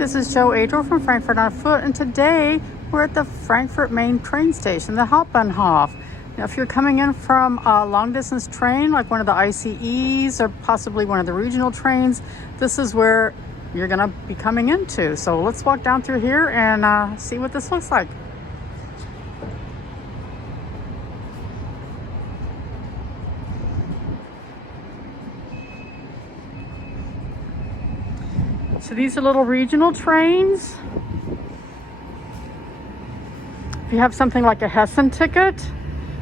this is Joe Adriel from Frankfurt on Foot, and today we're at the Frankfurt main train station, the Hauptbahnhof. Now, if you're coming in from a long-distance train, like one of the ICEs or possibly one of the regional trains, this is where you're going to be coming into. So let's walk down through here and see what this looks like. So these are little regional trains. If you have something like a Hessen ticket,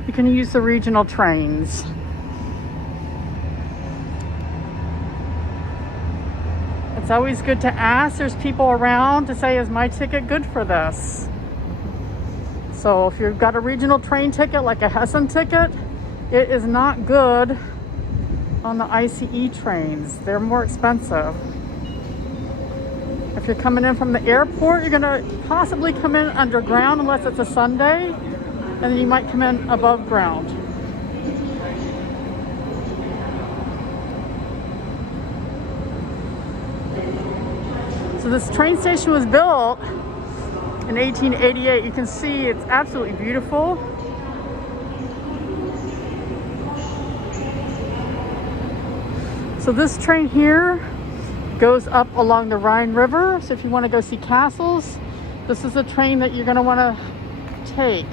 you can use the regional trains. It's always good to ask. There's people around to say, is my ticket good for this? So if you've got a regional train ticket like a Hessen ticket, it is not good on the ICE trains. They're more expensive. If you're coming in from the airport, you're gonna possibly come in underground unless it's a Sunday, and then you might come in above ground. So this train station was built in 1888. You can see it's absolutely beautiful. So this train here goes up along the Rhine River. So if you want to go see castles, this is a train that you're going to want to take.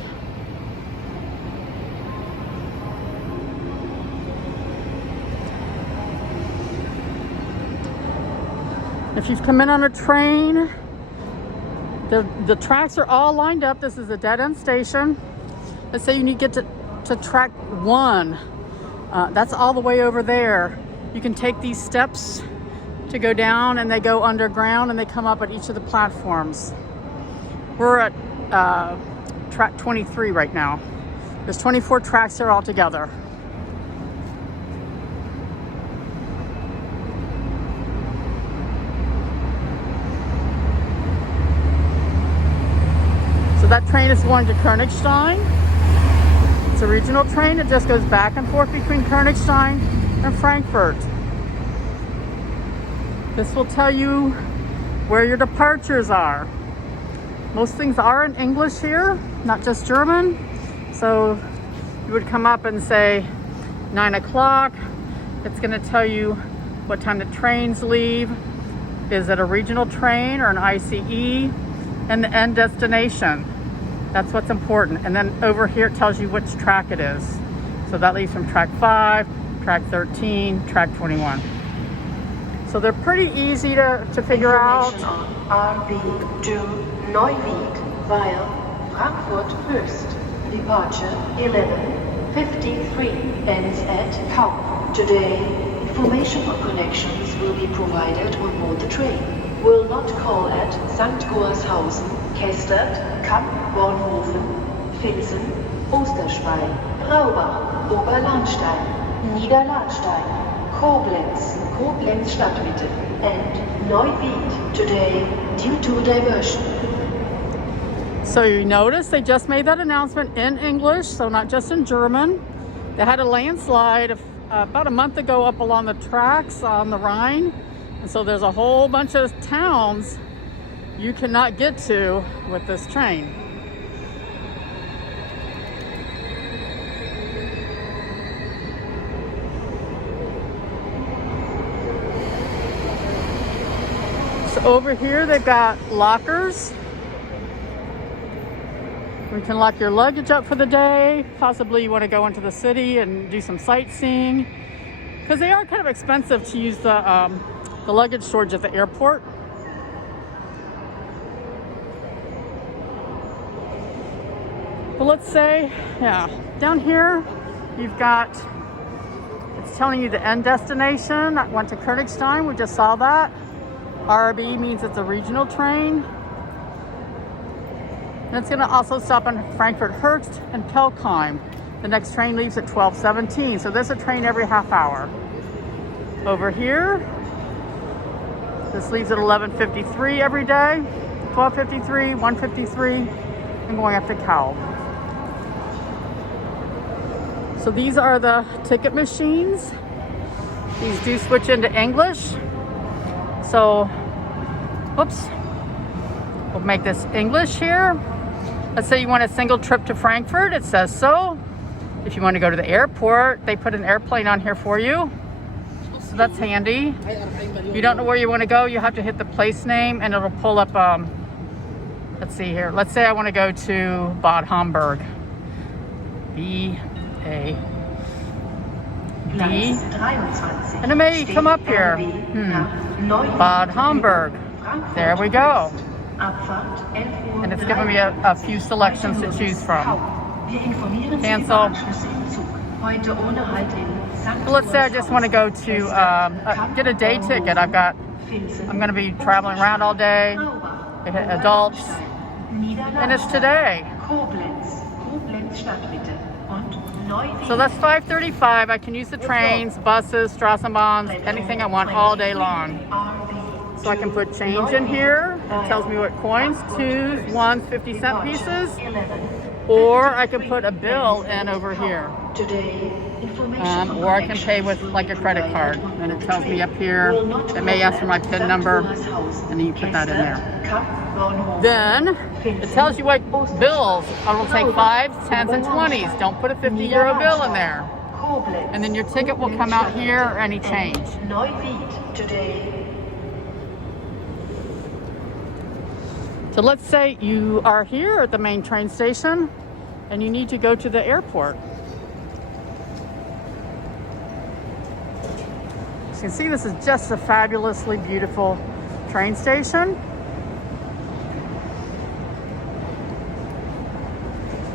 If you've come in on a train, the tracks are all lined up. This is a dead-end station. Let's say you need to get to track 1. That's all the way over there. You can take these steps to go down, and they go underground and they come up at each of the platforms. We're at track 23 right now. There's 24 tracks here altogether. So that train is going to Königstein. It's a regional train. It just goes back and forth between Königstein and Frankfurt. This will tell you where your departures are. Most things are in English here, not just German. So you would come up and say 9 o'clock. It's going to tell you what time the trains leave. Is it a regional train or an ICE? And the end destination. That's what's important. And then over here it tells you which track it is. So that leaves from track 5, track 13, track 21. So they're pretty easy to figure out. On RB to Neuwied via Frankfurt Höchst. Departure 11:53 ends at Kauf. Today, information on connections will be provided on board the train. Will not call at St. Goarshausen, Kestert, Kamp, Bornhofen, Finzen, Osterschwein, Raubach, Oberlahnstein, Niederlahnstein, Koblenz Stadtmitte, and Neuwied today due to diversion. So you notice they just made that announcement in English, so not just in German. They had a landslide about a month ago up along the tracks on the Rhine, and so there's a whole bunch of towns you cannot get to with this train. Over here they've got lockers. You can lock your luggage up for the day. Possibly you want to go into the city and do some sightseeing, because they are kind of expensive to use the luggage storage at the airport. But let's say, down here you've got, it's telling you the end destination. I went to Königstein, we just saw that. RB means it's a regional train. And it's going to also stop in Frankfurt Höchst and Kelkheim. The next train leaves at 12:17, so there's a train every half hour. Over here, this leaves at 11:53 every day, 12:53, 1:53, and going up to Kauf. So these are the ticket machines. These do switch into English. So, whoops, We'll make this English here. Let's say you want a single trip to Frankfurt, it says so. If you want to go to the airport, they put an airplane on here for you. So that's handy. If you don't know where you want to go, you have to hit the place name and it'll pull up, let's see here. Let's say I want to go to Bad Homburg. B-A-D. And it may come up here. Bad Homburg. There we go. And it's giving me a few selections to choose from. Cancel. So let's say I just want to go to get a day ticket. I'm going to be traveling around all day. I hit adults, and it's today. So that's 5:35. I can use the trains, buses, Straßenbahns, anything I want all day long. So I can put change in here. It tells me what coins, 2s, 1s, 50-cent pieces. Or I can put a bill in over here. Or I can pay with like a credit card. And it tells me up here, it may ask for my PIN number, and then you put that in there. Then it tells you what bills. I will take 5s, 10s, and 20s. Don't put a 50-euro bill in there. And then your ticket will come out here, or any change. So let's say you are here at the main train station and you need to go to the airport. As you can see, this is just a fabulously beautiful train station.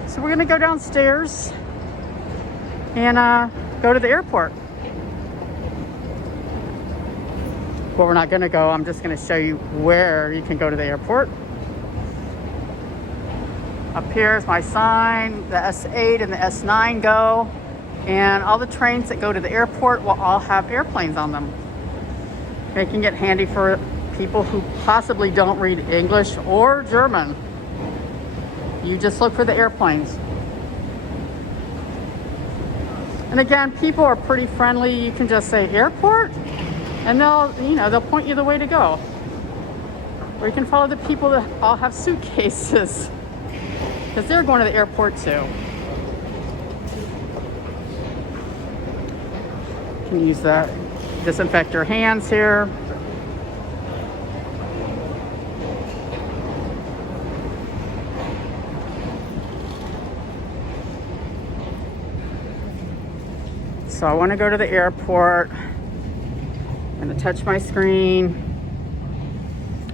So we're gonna go downstairs and go to the airport. Well, we're not gonna go, I'm just gonna show you where you can go to the airport. Up here is my sign. The S8 and the S9 go. And all the trains that go to the airport will all have airplanes on them, making it handy for people who possibly don't read English or German. You just look for the airplanes. And again, people are pretty friendly. You can just say airport and they'll point you the way to go. Or you can follow the people that all have suitcases, because they're going to the airport too. You can use that, disinfect your hands here. So I want to go to the airport. I'm going to touch my screen.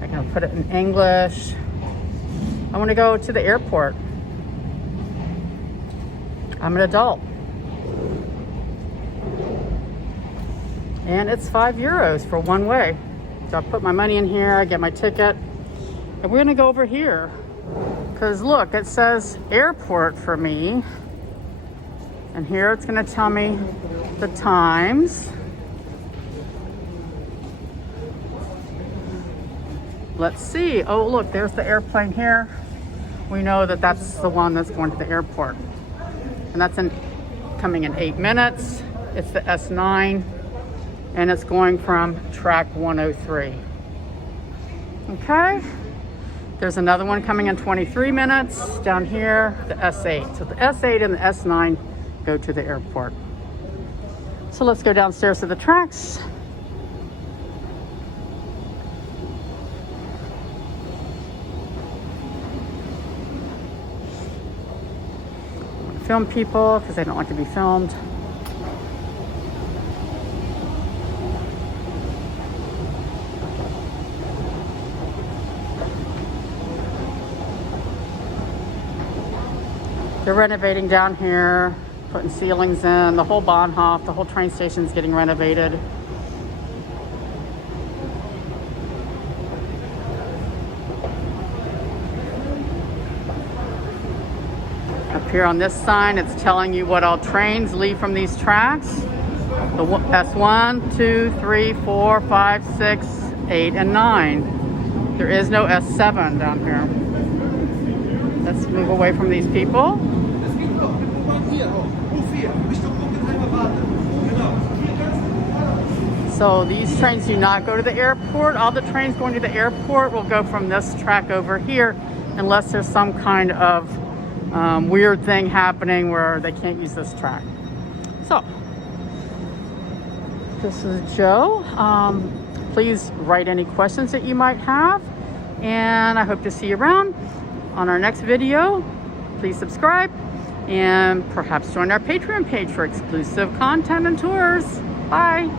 I'm going to put it in English. I want to go to the airport. I'm an adult. And it's €5 for one way. So I put my money in here, I get my ticket, and we're gonna go over here. Because look, it says airport for me. And here it's gonna tell me the times. Let's see. Oh, look, there's the airplane here. We know that that's the one that's going to the airport. And that's coming in 8 minutes. It's the S9, and it's going from track 103. Okay. There's another one coming in 23 minutes down here, the S8. So the S8 and the S9 go to the airport. So let's go downstairs to the tracks. Film people because they don't like to be filmed. They're renovating down here, putting ceilings in. The whole Bahnhof, the whole train station is getting renovated. Up here on this sign, it's telling you what all trains leave from these tracks. The S1, 2, 3, 4, 5, 6, 8, and 9. There is no S7 down here. Let's move away from these people. So these trains do not go to the airport. All the trains going to the airport will go from this track over here, unless there's some kind of weird thing happening where they can't use this track. So this is Joe. Please write any questions that you might have, and I hope to see you around on our next video. Please subscribe and perhaps join our Patreon page for exclusive content and tours. Bye.